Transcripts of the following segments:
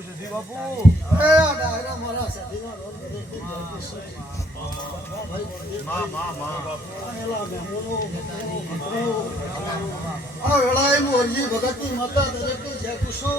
સધી બાપુ એ આ ડાયરા મારા સધીનો રોલ કરે છે આ વેળાએ મોરજી ભગતની માતા દરેકની જય કુશો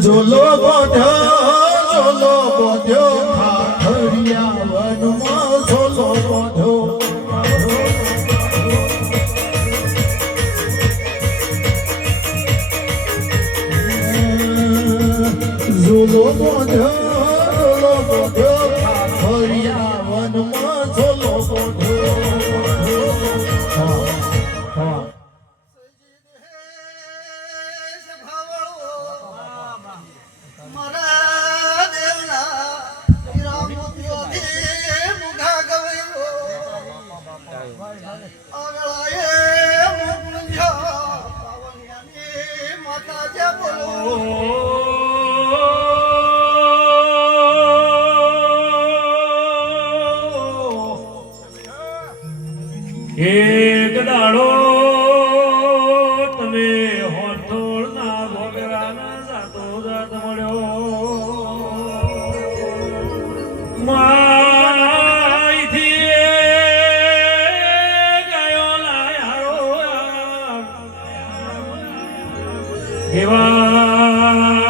જોલો બોધ્યો ખાખરિયા વનમાં જોલો બોધ્યો ખાખરિયા વનમાં જોલો બોધ્યો એક દાડો તમે હોથોળના ભોગરાના જાતો જાત મળ્યો માઈથી ગયો લાયારો એવા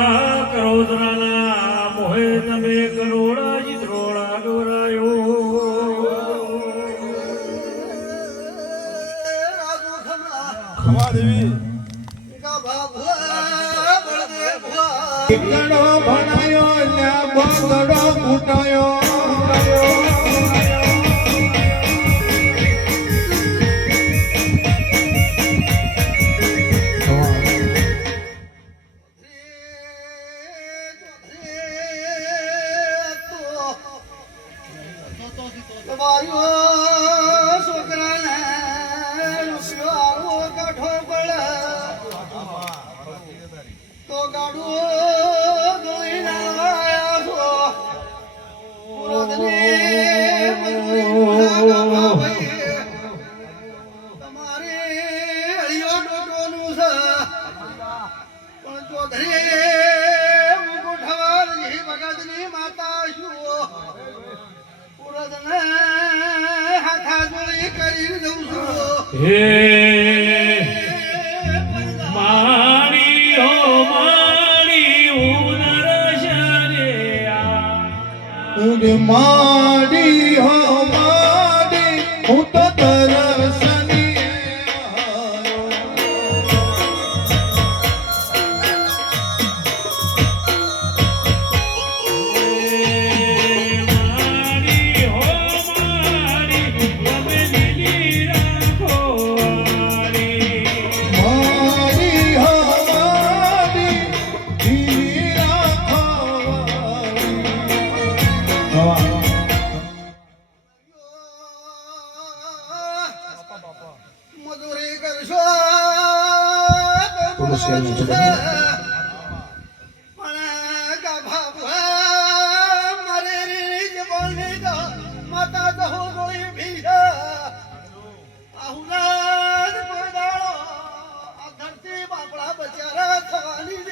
કરોદરાના મોહે તમે કરોડા ચિત્રોડા ગોરાયો ગણો ભણાયો ને બંગડો કૂટાયો માડી હો માડી હું તો તરસની ધરતી બાપડા બચારા થવાની